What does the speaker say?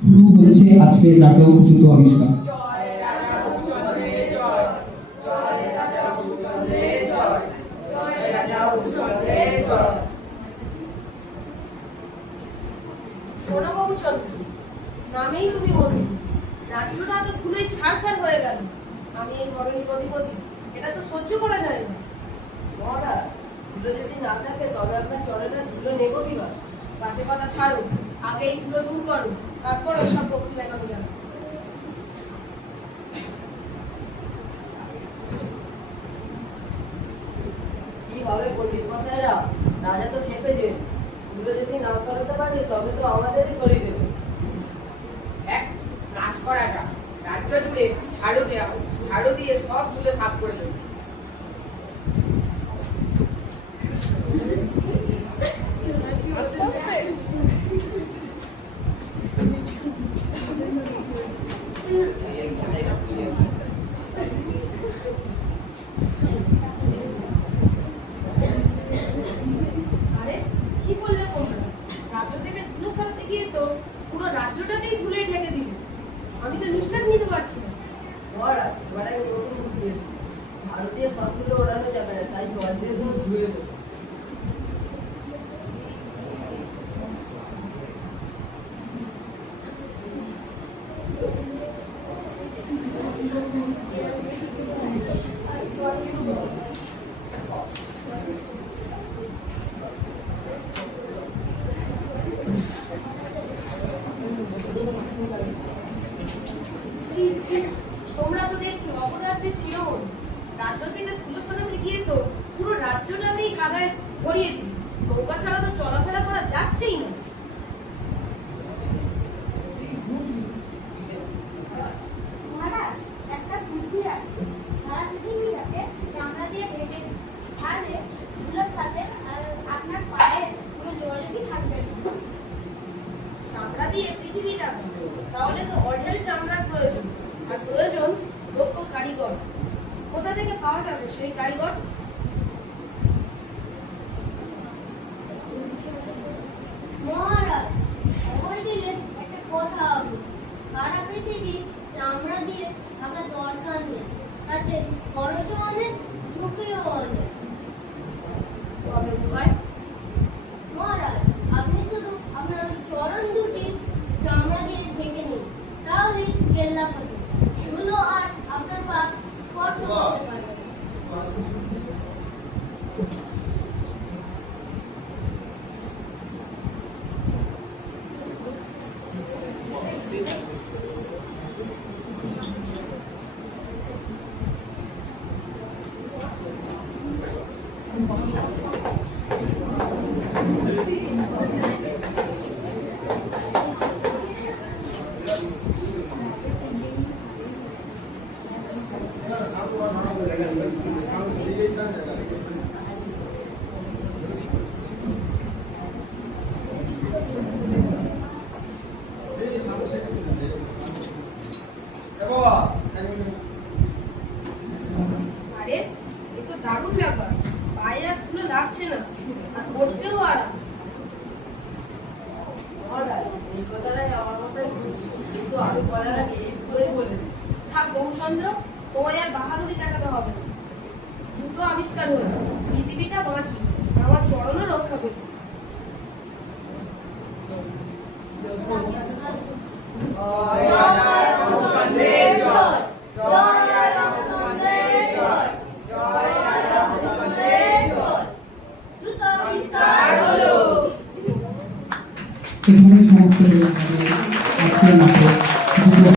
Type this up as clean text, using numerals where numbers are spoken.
শুরু হয়েছে আজকের নাটক জুতো আবিষ্কার। নামেই তুমি বন্ধু, রাজ্যটা তো ধুলোয় ছাড়খাড় হয়ে গেল। আমি এই ধরনের অধিপতি, এটা তো সহ্য করা যায় না। মহারাজ, ধুলো যদি না থাকে তবে আপনার চলে না, ধুলো নেব কিভাবে? বাজে কথা ছাড়ো, আগে এই ধুলো দূর করো, তারপর ওইসব ভক্তি দেখানো যাবে। কি হবে পণ্ডিত মশাইরা? রাজা তো খেপেছে, ধুলো যদি না সরাতে পারে তবে তো আমাদেরই সরিয়ে দেবে। এক কাজ করা যাক, রাজ্য জুড়ে ঝাড়ু দেওয়া হোক, ঝাড়ু দিয়ে সব ধুলো সাফ করে দেবো। আরে কি করলে তোমরা? রাজ্য থেকে ধুলো সরাতে গিয়ে তো পুরো রাজ্যটাকেই ধুলোয় ঢেকে দিল। আমি তো নিঃশ্বাস নিতে পারছি না। মহারাজ, এবার আমি নতুন বুদ্ধি দিয়েছি। ঝাড়ু দিয়ে সব ধুলো ওড়ানো যাবে না, তাই জল দিয়ে সব ধুয়ে দেবো। ছি ছি, তোমরা তো দেখছি অপদার্থের শিরোন। রাজ্য থেকে ধুলো সরাতে গিয়ে তো পুরো রাজ্যটাকেই কাদায় ভরিয়ে দিল। নৌকা ছাড়া তো চলাফেরা করা যাচ্ছেই না। মহারাজ, একটা বুদ্ধি আছে। সারা পৃথিবীটাকে চামড়া দিয়ে ঢেকে দিন, তাহলে ধুলোর সাথে আর আপনার পায়ে কোনো যোগাযোগই থাকবে না। চামড়া দিয়ে পৃথিবীটা, তাহলে তো অঢেল চামড়ার প্রয়োজন, আর প্রয়োজন দক্ষ কারিগর। কোথা থেকে পাওয়া যাবে সেই কারিগর? মহারাজ, সময় দিলে একটা কথা হবে। সারা পৃথিবী চামড়া দিয়ে থাকা দরকার নেই, তাতে খরচও অনেক, ঝুঁকিও অনেক। তবে উপায়? মহারাজ, আপনি শুধু আপনার ওই চরণ দুটি চামড়া দিয়ে ঢেকে নিন, তাহলেই কেল্লা পাবে। ধুলো আর আপনার পা স্পর্শ করতে পারবে না। আরে এ তো দারুণ ব্যাপার, পায়ে আর ধুলো লাগছে না, আর পড়তেও আরাম। মহারাজ, এই কথাটাই আমার মাথায় ঘুরছে, কিন্তু আমি বলার আগে এই ধুলোই বলে দিই। থাক গৌচন্দ্র, তোমায় আর বাহাদুরি দেখাতে হবে না। জুতো আবিষ্কার হলো, পৃথিবীটা বাঁচল, আমার চরণও রক্ষা পেল। জয় রামচন্দ্রের জয়, জয় রামচন্দ্রের জয়, জয় রামচন্দ্রের জয়। জুতো আবিষ্কার হলো। এখানে সমাপ্ত হলো আমাদের আজকের নাটক।